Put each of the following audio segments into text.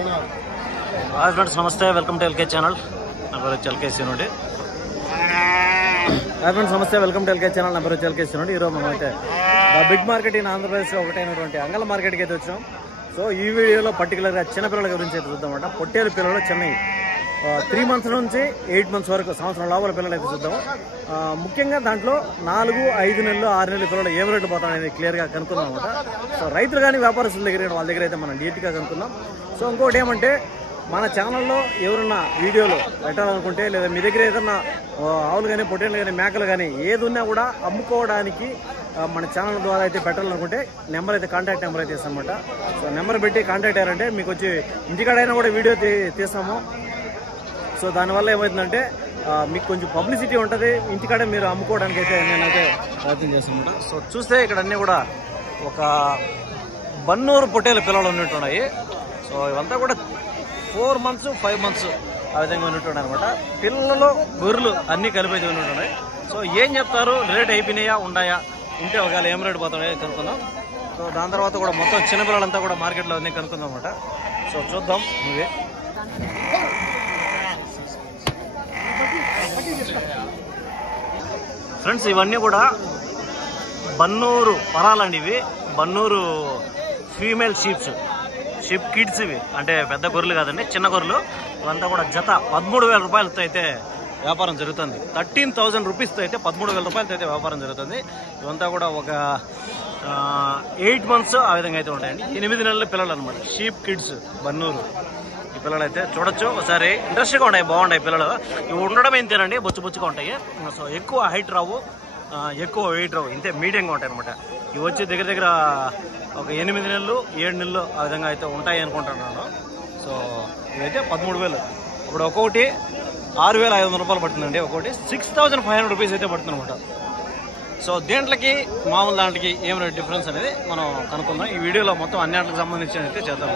Hi friends, నమస్తే. Welcome to LK channel. నా పేరు వచ్చి ఎల్కేసీ నుండి. హాయ్ ఫ్రెండ్స్, నమస్తే. Welcome to LK channel. నా పేరు వచ్చి ఎల్కేసీ నుండి. ఈరోజు మనం అయితే బిగ్ మార్కెట్ ఇన్ ఆంధ్రప్రదేశ్లో ఒకటైనటువంటి అంగళ మార్కెట్కి అయితే వచ్చాం. సో ఈ వీడియోలో పర్టికులర్గా చిన్నపిల్లల గురించి అయితే చూద్దామంట. పొట్టేలు పిల్లలు చెన్నై 3 months నుంచి 8 months వరకు, సంవత్సరం లోపల పిల్లలు అయితే చూద్దాము. ముఖ్యంగా దాంట్లో 4, 5 నెలలు, 6 నెలల పిల్లలు ఏం రేటు పోతామనేది క్లియర్గా కనుక్కుందాం అనమాట. సో రైతులు కానీ వ్యాపారస్తుల దగ్గర వాళ్ళ దగ్గర అయితే మనం డీట్గా కనుక్కుందాం. సో ఇంకోటి ఏమంటే, మన ఛానల్లో ఎవరన్నా వీడియోలు పెట్టాలనుకుంటే, లేదా మీ దగ్గర ఏదన్నా ఆవులు కానీ, పొట్టేలు కానీ, మేకలు కానీ ఏది ఉన్నా కూడా అమ్ముకోవడానికి మన ఛానల్ ద్వారా అయితే పెట్టాలనుకుంటే నెంబర్ అయితే, కాంటాక్ట్ నెంబర్ అయితే ఇస్తామన్నమాట. సో నెంబర్ పెట్టి కాంటాక్ట్ అయ్యారంటే మీకు వచ్చి ఇంటికాడైనా కూడా వీడియో తీస్తాము. సో దానివల్ల ఏమవుతుందంటే మీకు కొంచెం పబ్లిసిటీ ఉంటుంది, ఇంటికాడే మీరు అమ్ముకోవడానికి అయితే నేనైతే ప్రయత్నం చేస్తాను. సో చూస్తే ఇక్కడ అన్నీ కూడా ఒక బన్నూరు పొట్టేలు పిల్లలు ఉన్నట్టున్నాయి. సో ఇవంతా కూడా 4 months, 5 months ఆ విధంగా ఉన్నట్టున్నాయి అనమాట. పిల్లలు, గొర్రెలు అన్నీ కలిపి ఉన్నట్టున్నాయి. సో ఏం చెప్తారు, రేట్ అయిపోయినాయా, ఉన్నాయా, ఉంటే ఒకవేళ ఏం రేటు పోతాయో కనుక్కుందాం. సో దాని తర్వాత కూడా మొత్తం చిన్నపిల్లలంతా కూడా మార్కెట్లో అన్నీ కనుక్కుందాం అనమాట. సో చూద్దాం. ఇవి ఫ్రెండ్స్, ఇవన్నీ కూడా బన్నూరు పరాలండి. ఇవి బన్నూరు ఫీమేల్ షీప్ కిడ్స్. ఇవి అంటే పెద్ద గొర్రెలు కాదండి, చిన్న గొర్రెలు. ఇవంతా కూడా జత 13,000 రూపాయలతో అయితే వ్యాపారం జరుగుతుంది. 13,000 రూపీస్తో అయితే 13,000 రూపాయలతో అయితే వ్యాపారం జరుగుతుంది. ఇవంతా కూడా ఒక 8 months ఆ విధంగా అయితే ఉంటాయండి. 8 నెలల పిల్లలు అనమాట, షీప్ కిడ్స్ బన్నూరు. ఈ పిల్లలు అయితే చూడొచ్చు ఒకసారి. ఇంట్రెస్ట్గా ఉంటాయి, బాగుంటాయి పిల్లలు. ఇవి ఉండడం ఏంటేనండి, బొచ్చుగా ఉంటాయి. సో ఎక్కువ హైట్ రావు, ఎక్కువ వెయిట్ రావు, ఇంతే మీడియంగా ఉంటాయి అనమాట. ఇవి వచ్చి దగ్గర దగ్గర ఒక 8 నెలలు, 7 నెలలు ఆ విధంగా అయితే ఉంటాయి అనుకుంటున్నాను. సో ఇవైతే 13,000. ఇప్పుడు ఒక్కొక్కటి 6,500 రూపాయలు పడుతుందండి. ఒక్కొక్కటి 6,500 రూపీస్ అయితే పడుతుంది అనమాట. సో దేంట్లకి మామూలు దాంట్లకి ఏం రేట్ డిఫరెన్స్ అనేది మనం కనుక్కుందాం. ఈ వీడియోలో మొత్తం అన్నింటికి సంబంధించి అయితే చేద్దాం.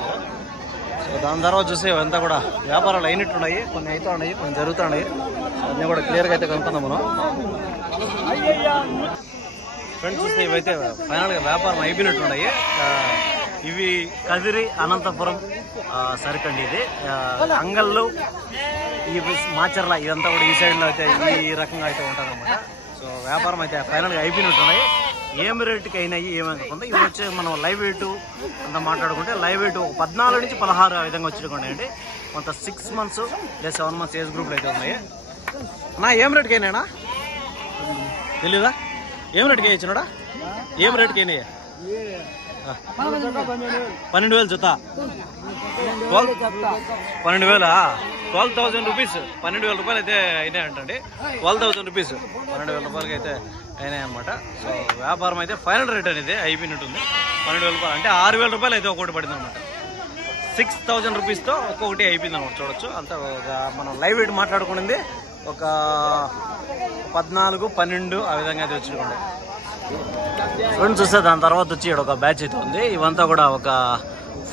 సో దాని తర్వాత చూసి ఇవంతా కూడా వ్యాపారాలు అయినట్టున్నాయి, కొన్ని అయితే ఉన్నాయి, కొన్ని జరుగుతున్నాయి. అన్నీ కూడా క్లియర్గా అయితే కనుక్కుందాం మనం. ఫ్రెండ్స్ చూస్తే ఇవైతే ఫైనల్గా వ్యాపారం అయిపోయినట్టున్నాయి. ఇవి కదిరి, అనంతపురం సరికండి. ఇది అంగళ్ళు, ఈ మాచర్ల, ఇదంతా కూడా ఈ సైడ్లో అయితే ఈ రకంగా అయితే ఉంటుంది అనమాట. సో వ్యాపారం అయితే ఫైనల్గా అయిపోయినట్టున్నాయి. ఏం రేటుకి అయినాయి ఏమనుకుంటే, ఇవి వచ్చి మనం లైవ్ వెయిట్ అంతా మాట్లాడుకుంటే, లైవ్ వెయిట్ 14 నుంచి 16 ఆ విధంగా వచ్చుకుంటాయండి. కొంత 6 months లేదా 7 months ఏజ్ గ్రూప్లో అయితే ఉన్నాయి. నా ఏం రేటుకి అయినాయనా తెలీదా? ఏం రేటుకి ఇచ్చినాడా? ఏం రేటుకి అయినాయి? 12,000 జత. 12,000, 12,000 రూపీస్. 12,000 రూపాయలు అయితే అయినాయి అంటండి. 12,000 రూపీస్, 12,000 రూపాయలకి అయితే అయినాయి అనమాట. సో వ్యాపారం అయితే ఫైనల్ రేట్ అనేది అయిపోయినట్టుంది. 12,000 రూపాయలు అంటే 6,000 రూపాయలు అయితే ఒక్కొక్కటి పడింది అనమాట. 6,000 రూపీస్తో ఒక్కొక్కటి అయిపోయింది అనమాట. చూడొచ్చు. అంతా మనం లైవ్ వెయిట్ మాట్లాడుకున్నది ఒక 14, 12 ఆ విధంగా అయితే వచ్చుకోండి. ఫ్రెండ్స్ చూస్తే దాని తర్వాత వచ్చి ఒక బ్యాచ్ అయితే ఉంది. ఇవంతా కూడా ఒక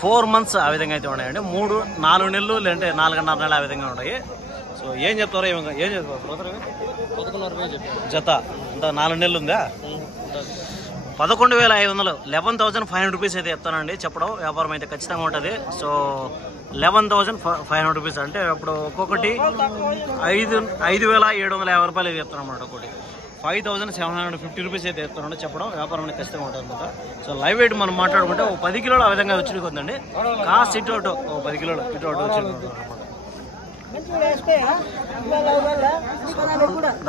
4 months ఆ విధంగా అయితే ఉన్నాయండి. 3, 4 నెలలు లేదంటే 4.5 నెలలు ఆ విధంగా ఉంటాయి. సో ఏం చెప్తారో ఏం చెప్తారు జత? అంతా 4 నెలలు ఉందా? 11,500, 11,500 రూపీస్ అయితే చెప్తానండి. చెప్పడం వ్యాపారం అయితే ఖచ్చితంగా ఉంటుంది. సో 11,500 రూపీస్ అంటే అప్పుడు ఒక్కొక్కటి 5,750 రూపాయలు అయితే చెప్తాను అనమాట. ఒకటి 5,750 రూపీస్ అయితే చెప్తాను. చెప్పడం వ్యాపారం అనేది ఖచ్చితంగా ఉంటుంది అనమాట. సో లైవ్ వెయిట్ మనం మాట్లాడుకుంటే ఒక 10 కిలోలు ఆ విధంగా వచ్చి కొందండి. కాస్ట్ ఇటు అటు ఒక 10 కిలోలు ఇటు అటు వచ్చి.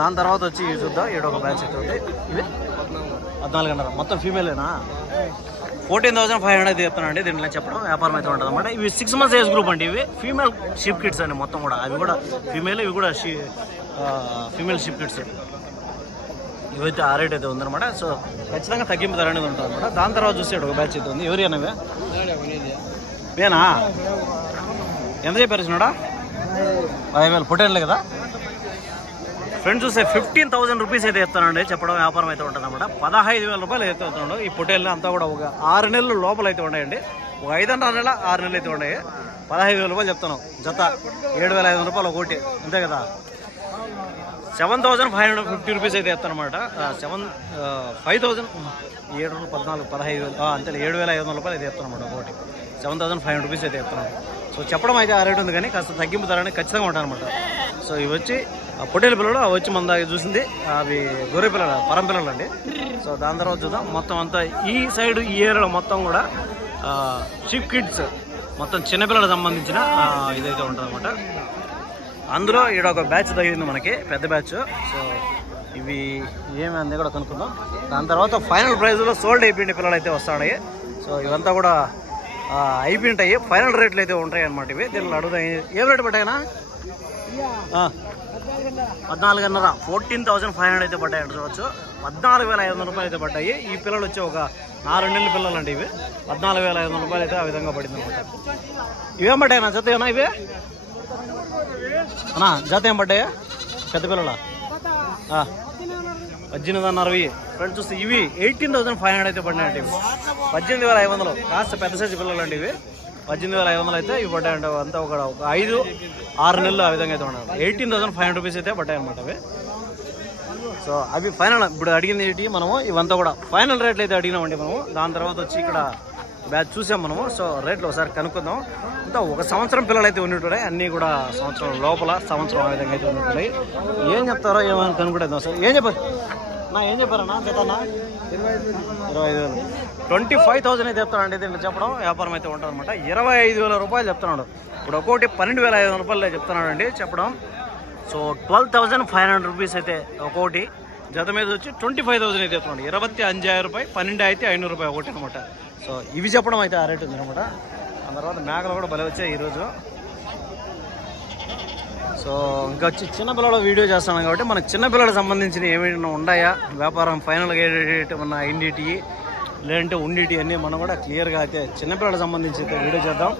దాని తర్వాత వచ్చి చూద్దాం. ఈడ ఒక బ్యాచ్ అయితే ఉంది. ఇది 14,500 మొత్తం ఫీమేలేనా? 14,500 అయితే చెప్తానండి. దీంట్లో చెప్పడం వ్యాపారం అయితే ఉంటుంది అనమాట. ఇవి 6 months ఏజ్ గ్రూప్ అండి. ఇవి ఫీమేల్ షీప్ కిడ్స్ అండి. మొత్తం కూడా అవి కూడా ఫీమేల్, ఇవి కూడా ఫీమేల్ షీప్ కిడ్స్. ఇవైతే ఆ రేట్ అయితే ఉందన్నమాట. సో ఖచ్చితంగా తగ్గింపు ధర అనేది ఉంటుంది అనమాట. దాని తర్వాత చూస్తే ఒక బ్యాచ్ అయితే ఉంది. ఎవరి అనేవే మేనా? ఎంత చెప్పారు చిన్నడా? 10,000 పొట్టేళ్ళే కదా. ఫ్రెండ్స్ చూస్తే 15,000 రూపీస్ అయితే చెప్తానండి. చెప్పడం వ్యాపారం అయితే ఉంటుంది అనమాట. 15,000 రూపాయలు అయితే అవుతున్నాడు. ఈ పొట్టేళ్ళు అంతా కూడా ఒక 6 నెలలు లోపల అయితే ఉన్నాయండి. ఒక 5.5 నెల 6 నెలలు అయితే ఉన్నాయి. 15,000 రూపాయలు చెప్తాను జత. 7,500 రూపాయలు ఒకటి, అంతే కదా. 7,550 రూపీస్ అయితే చెప్తానమాట. 5,000 7 14 15,000 అంతే 7,500 రూపాయలు అయితే చెప్తానమాట. ఒకటి 7,500 రూపీస్ అయితే చెప్తున్నాను. సో చెప్పడం అయితే ఆ రేట్ ఉంది కానీ కాస్త తగ్గింపు ధరని ఖచ్చితంగా ఉంటాయి అనమాట. సో ఇవి వచ్చి పొట్టేలు పిల్లలు, అవి వచ్చి మన దగ్గర చూసింది అవి గొర్రె పిల్లలు, పరం పిల్లలు అండి. సో దాని తర్వాత చూద్దాం. మొత్తం అంతా ఈ సైడ్ ఈ ఏరియాలో మొత్తం కూడా షీప్ కిడ్స్, మొత్తం చిన్నపిల్లలకు సంబంధించిన ఇదైతే ఉంటుంది అనమాట. అందులో ఈడ ఒక బ్యాచ్ తగిలింది మనకి, పెద్ద బ్యాచ్. సో ఇవి ఏమైంది కూడా కనుక్కుందాం. దాని తర్వాత ఫైనల్ ప్రైజ్లో సోల్డ్ అయిపోయిన పిల్లలు అయితే వస్తాయి. సో ఇవంతా కూడా అయిపోయింటాయి, ఫైనల్ రేట్లు అయితే ఉంటాయి అనమాట. ఇవి దీనిలో అడుగుతాయి. ఏం రేటు పడ్డాయినా? 14,500, 14,500 అయితే పడ్డాయి అంటే చూడవచ్చు. 14,500 రూపాయలు అయితే పడ్డాయి. ఈ పిల్లలు వచ్చి ఒక 4 నెలల పిల్లలు అండి. ఇవి 14,500 రూపాయలు అయితే ఆ విధంగా పడింది అనమాట. ఇవేం పడ్డాయి నా జత ఏనా? ఇవి అన్నా జత ఏం పడ్డాయా? పెద్ద పిల్లల 18,500 ఫ్రెండ్స్. చూస్తే ఇవి 18,500 అయితే పడినాయండి. ఇవి 18,500, కాస్త పెద్ద సైజు పిల్లలు అండి. ఇవి 18,500 అయితే ఇవి పడ్డాయండి. అంతా ఒక 5-6 నెలలు ఆ విధంగా అయితే ఉన్నాయి. 18,500 రూపీస్ అయితే పడ్డాయి అనమాట అవి. సో అవి ఫైనల్. ఇప్పుడు అడిగింది ఏంటి మనము, ఇవంతా కూడా ఫైనల్ రేట్లు అయితే అడిగినామండి మనము. దాని తర్వాత వచ్చి ఇక్కడ బ్యాచ్ చూసాం మనము. సో రేట్లు ఒకసారి కనుక్కుందాం. అంతా 1 సంవత్సరం పిల్లలు అయితే ఉన్నట్టున్నాయి. అన్నీ కూడా సంవత్సరం లోపల, సంవత్సరం ఆ విధంగా అయితే ఉన్నట్టున్నాయి. ఏం చెప్తారో ఏమని కనుక్కుంటాం సార్. ఏం చెప్పారు ఏం చెప్పారన్నా? జతన్నా 25,000, 25,000 అయితే చెప్తానండి. దీంట్లో చెప్పడం వ్యాపారం అయితే ఉంటుంది అనమాట. 25,000 రూపాయలు చెప్తున్నాడు. ఇప్పుడు ఒక్కొక్కటి 12,500 రూపాయలు చెప్తున్నాడు అండి చెప్పడం. సో 12,500 రూపీస్ అయితే ఒక్కొక్కటి. జత మీద వచ్చి 25,000 అయితే చెప్తున్నాడు. 25,500 రూపాయలు, 12,500 రూపాయలు ఒకటి అనమాట. సో ఇవి చెప్పడం అయితే ఆ రేటు ఉంది అనమాట. ఆ తర్వాత మేకలు కూడా భలే వచ్చాయి ఈరోజు. సో ఇంకా వచ్చి చిన్నపిల్లల వీడియో చేస్తాను కాబట్టి మనకు చిన్నపిల్లలకు సంబంధించిన ఏమైనా ఉన్నాయా, వ్యాపారం ఫైనల్గా ఏమన్నా అయిండిటి లేదంటే ఉండిటి అన్నీ మనం కూడా క్లియర్గా అయితే చిన్నపిల్లలకు సంబంధించి అయితే వీడియో చేద్దాం.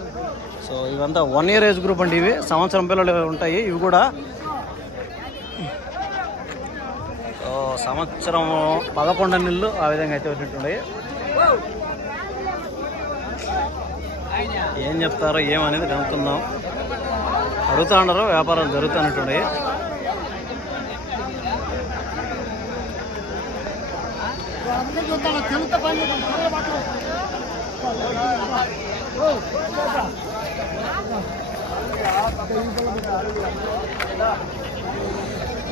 సో ఇవంతా 1 year ఏజ్ గ్రూప్ అండి. ఇవి సంవత్సరం పిల్లలు ఉంటాయి. ఇవి కూడా సంవత్సరం 11 నెలలు ఆ విధంగా అయితే ఉన్నట్టున్నాయి. ఏం చెప్తారో ఏమనేది కనుక్కుందాం. అడుగుతా ఉండరు, వ్యాపారాలు జరుగుతున్నట్టున్నాయి.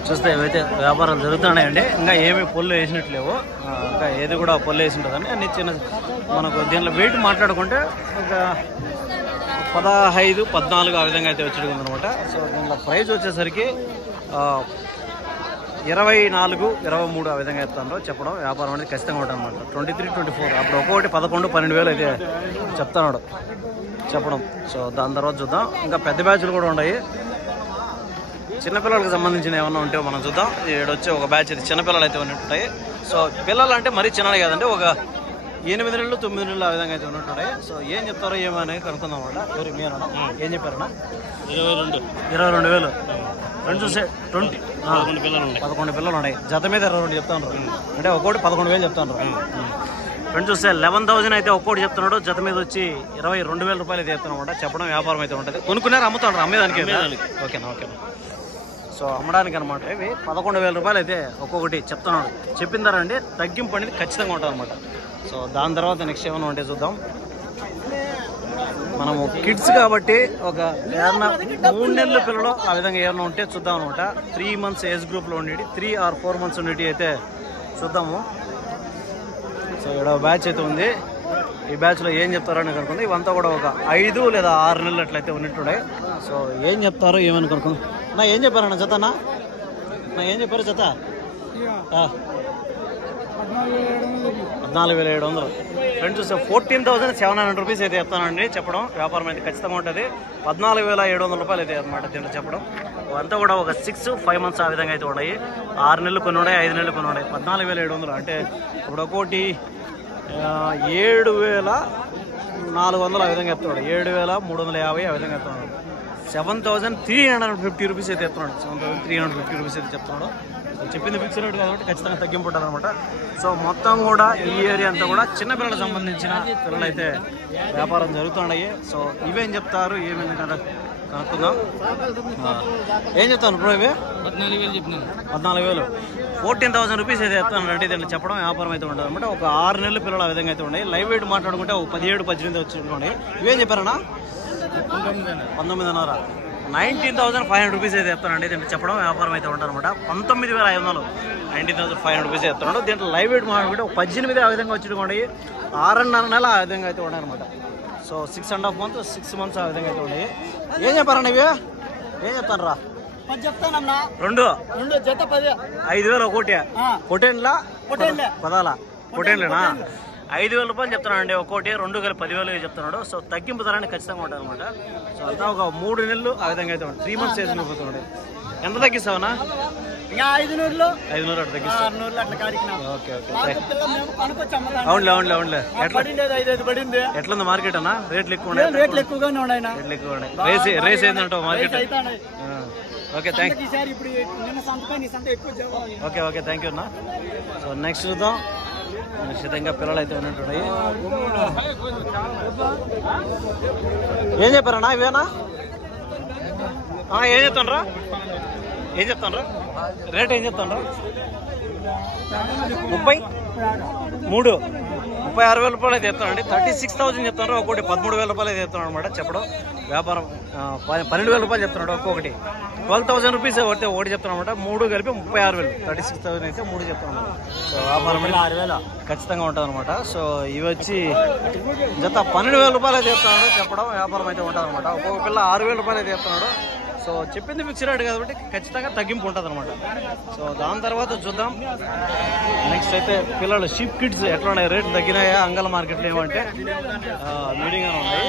చూస్తే ఏవైతే వ్యాపారాలు జరుగుతున్నాయండి. ఇంకా ఏమీ పొల్లు వేసినట్లేవు. ఇంకా ఏది కూడా పొల్లు వేసి ఉంటుందండి. అన్ని చిన్న మనకు దీంట్లో వెయిట్ మాట్లాడుకుంటే ఒక 15, 14 ఆ విధంగా అయితే వచ్చేది అనమాట. సో దీంట్లో ప్రైస్ వచ్చేసరికి 24, 23 ఆ విధంగా చెప్తాను చెప్పడం. వ్యాపారం అనేది ఖచ్చితంగా ఉంటుంది అనమాట. 23, 24 అప్పుడు ఒక్కొక్కటి 11, 12,000 అయితే చెప్తున్నాడు చెప్పడం. సో దాని తర్వాత చూద్దాం. ఇంకా పెద్ద బ్యాచ్లు కూడా ఉన్నాయి. చిన్నపిల్లలకు సంబంధించిన ఏమన్నా ఉంటే మనం చూద్దాం. వచ్చి ఒక బ్యాచ్ ఇది చిన్నపిల్లలు అయితే ఉన్నట్టున్నాయి. సో పిల్లలు అంటే మరీ చిన్నది కాదండి, ఒక 8 నెలలు 9 నెలలు ఆ విధంగా అయితే ఉన్నట్టున్నాయి. సో ఏం చెప్తారో ఏమనేది కనుక్కుందాం అన్నమాట. ఎవరు మీరన్నా ఏం చెప్పారన్నా? 22,000 ఫ్రెండ్స్ చూసే 11 పిల్లలు ఉన్నాయి. జత మీద 22 చెప్తాను. అంటే ఒక్కోటి 11,000 చెప్తాను. ఫ్రెండ్స్ చూస్తే 11,000 అయితే ఒక్కోటి చెప్తున్నాడు. జత మీద వచ్చి 22,000 రూపాయలు అయితే చెప్తాను అనమాట. చెప్పడం వ్యాపారం అయితే ఉంటుంది. కొనుక్కున్నారు, అమ్ముతాడు. అమ్మేదానికి ఓకేనా? ఓకేనా. సో అమ్మడానికి అనమాట. ఇవి 11,000 రూపాయలు అయితే ఒక్కొక్కటి చెప్తున్నాడు. చెప్పిన ధర అండి, తగ్గింపు అనేది ఖచ్చితంగా ఉంటుంది అనమాట. సో దాని తర్వాత నెక్స్ట్ ఏమైనా ఉంటే చూద్దాం. మనము కిడ్స్ కాబట్టి ఒక 3 నెలల పిల్లలు ఆ విధంగా ఏమైనా ఉంటే చూద్దాం అనమాట. 3 months ఏజ్ గ్రూప్లో ఉండేది, 3 or 4 months ఉండేవి అయితే చూద్దాము. సో ఇక్కడ బ్యాచ్ అయితే ఉంది. ఈ బ్యాచ్లో ఏం చెప్తారని కనుక్కుంది. ఇవంతా కూడా ఒక 5 లేదా 6 నెలలు అట్లయితే ఉన్నట్టున్నాయి. సో ఏం చెప్తారో ఏమని కనుక్కుంది. నా ఏం చెప్పారన్న జతనా? నా ఏం చెప్పారు జత? 14,700 ఫ్రెండ్స్ చూస్తే 14,700 రూపీస్ అయితే చెప్తానండి. చెప్పడం వ్యాపారం అయితే ఖచ్చితంగా ఉంటుంది. 14,700 రూపాయలు అయితే అనమాట దీంట్లో చెప్పడం. అంతా కూడా ఒక 6-5 months ఆ విధంగా అయితే ఉన్నాయి. 6 నెలలు కొన్ని ఉన్నాయి, 5 నెలలు కొన్ని ఉన్నాయి. 14,700 అంటే ఇప్పుడు ఒక్కోటి 7,400 ఆ విధంగా చెప్తున్నాడు. 7,350 ఆ విధంగా చెప్తున్నాడు. 7,350 రూపీస్ అయితే చెప్తున్నాడు. 7,350 రూపీస్ అయితే చెప్తున్నాడు. చెప్పింది ఫిక్స్ రేట్ కాబట్టి ఖచ్చితంగా తగ్గింపు ఉంటుంది అనమాట. సో మొత్తం కూడా ఈ ఏరియా అంతా కూడా చిన్నపిల్లలకు సంబంధించిన పిల్లలు అయితే వ్యాపారం జరుగుతున్నాయి. సో ఇవేం చెప్తారు ఏమైంది కదా కనుక్కుందాం. ఏం చెప్తాను బ్రో? ఇవి 14,000 చెప్పినాను. 14,000, 14,000 రూపీస్ అయితే చెప్తాను అంటే దీంట్లో చెప్పడం వ్యాపారం అయితే ఉంటుంది అనమాట. ఒక 6 నెలల పిల్లలు ఆ విధంగా అయితే ఉన్నాయి. లైవ్ వెయిట్ మాట్లాడుకుంటే ఒక 17, 18 వచ్చి ఉన్నాయి. ఇవేం చెప్పారన్నా? 19,500. 19,500 రూపీస్ అయితే చెప్తానండి. దీంట్లో చెప్పడం వ్యాపారం అయితే ఉంటారనమాట. 19,500, 19,500 రూపీస్ చెప్తున్నాడు. దీంట్లో లైవ్ వెయిట్ మాట్లాడి 18 ఆ విధంగా వచ్చి 6.5 నెల ఆ విధంగా అయితే ఉన్నాయన్నమాట. సో 6.5 months 6 months ఆ విధంగా అయితే ఉన్నాయి. ఏం చెప్పారన్న ఇవి? ఏం చెప్తాను రా? 2 జత 10. 5,000 ఒకటి. పొటేన్లా పదాలా? పొటేన్లేనా? 5,000 రూపాయలు చెప్తున్నాడు అండి ఒక్కోటి. 2 కలిపి 10,000 చెప్తున్నాడు. సో తగ్గింపు ధర ఖచ్చితంగా ఉంటుంది అనమాట. సో అంతా ఒక 3 నెలలు ఆ విధంగా అయితే ఉంటుంది. 3 months ఏజ్ పోతున్నాడు. ఎంత తగ్గిస్తావనా? 500 అట్లా తగ్గిస్తావు. Okay okay. అవునులే. ఎట్లుంది మార్కెట్ అన్న? రేట్లు ఎక్కువ ఉన్నాయి. రేట్లు ఎక్కువగానే ఉన్నాయి. రేస్ ఏంటంటావు మార్కెట్? Okay thank okay thank you అన్న. సో నెక్స్ట్ చూద్దాం. నిశ్చితంగా పిల్లలు అయితే ఉన్నట్టున్నాయి. ఏం చెప్పారన్నా ఇవేనా? ఏం చెప్తాను రేట్ ఏం చెప్తాను? 36,000 రూపాయలు అయితే చెప్తానండి. 36,000 చెప్తున్నారు. ఒక్కొక్కటి 13,000 రూపాయలు అయితే చెప్తున్నాడు అనమాట. చెప్పడం వ్యాపారం 12,000 రూపాయలు చెప్తున్నాడు ఒక్కొక్కటి. 12,000 రూపీస్ ఒకటి చెప్తాను అనమాట. 3 కలిపి 36,000. 36,000 అయితే 3 చెప్తాను. సో వ్యాపారం 6,000 ఖచ్చితంగా ఉంటుంది అనమాట. సో ఇవి వచ్చి జత 12,000 రూపాయలు అయితే చెప్తున్నాడు. చెప్పడం వ్యాపారం అయితే ఉంటుంది అనమాట. ఒక్కొక్క పిల్ల 6,000 రూపాయలు అయితే చెప్తున్నాడు. సో చెప్పింది ఫిక్స్ రేట్ కాబట్టి ఖచ్చితంగా తగ్గింపు ఉంటుంది అనమాట. సో దాని తర్వాత చూద్దాం. నెక్స్ట్ అయితే పిల్లలు షీప్ కిడ్స్ ఎట్లా ఉన్నాయి? రేట్లు తగ్గినాయా అంగళ మార్కెట్లో? ఏమంటే మీడియంగానే ఉన్నాయి.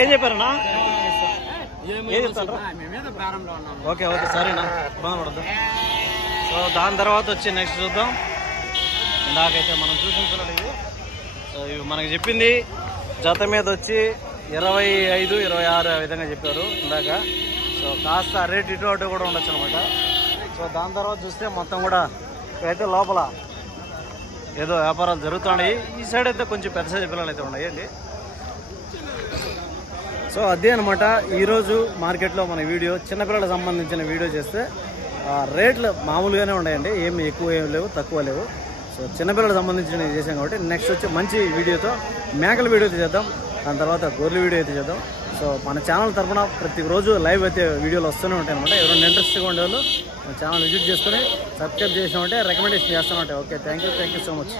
ఏం చెప్పారన్నా? ఏం చెప్తాను? ఓకే సరేనా, ఇబ్బంది పడద్దు. సో దాని తర్వాత వచ్చి నెక్స్ట్ చూద్దాం. ఇందాకైతే మనం చూసిన పిల్లలు ఇవి. సో ఇవి మనకి చెప్పింది జత మీద వచ్చి 25, 26 ఆ విధంగా చెప్పారు ఇందాక. సో కాస్త రేట్ ఇటు అటు కూడా ఉండొచ్చు అనమాట. సో దాని తర్వాత చూస్తే మొత్తం కూడా అయితే లోపల ఏదో వ్యాపారాలు జరుగుతున్నాయి. ఈ సైడ్ అయితే కొంచెం పెద్ద సైజు పిల్లలు అయితే ఉన్నాయండి. సో అదే అనమాట ఈరోజు మార్కెట్లో మన వీడియో. చిన్నపిల్లలకు సంబంధించిన వీడియో చేస్తే రేట్లు మామూలుగానే ఉన్నాయండి. ఏమి ఎక్కువ ఏం లేవు, తక్కువ లేవు. సో చిన్నపిల్లలకు సంబంధించిన చేసాం కాబట్టి నెక్స్ట్ వచ్చి మంచి వీడియోతో మేకల వీడియో అయితే చేద్దాం. దాని తర్వాత గొర్రెల వీడియో అయితే చేద్దాం. సో మన ఛానల్ తరఫున ప్రతిరోజు లైవ్ అయితే వీడియోలు వస్తూనే ఉంటాయి అనమాట. ఎవరైనా ఇంట్రెస్ట్గా ఉండేవాళ్ళు మన ఛానల్ విజిట్ చేసుకుని సబ్స్క్రైబ్ చేసినామంటే రికమెండేషన్ చేస్తూ ఉంటాయి. Okay thank you so much.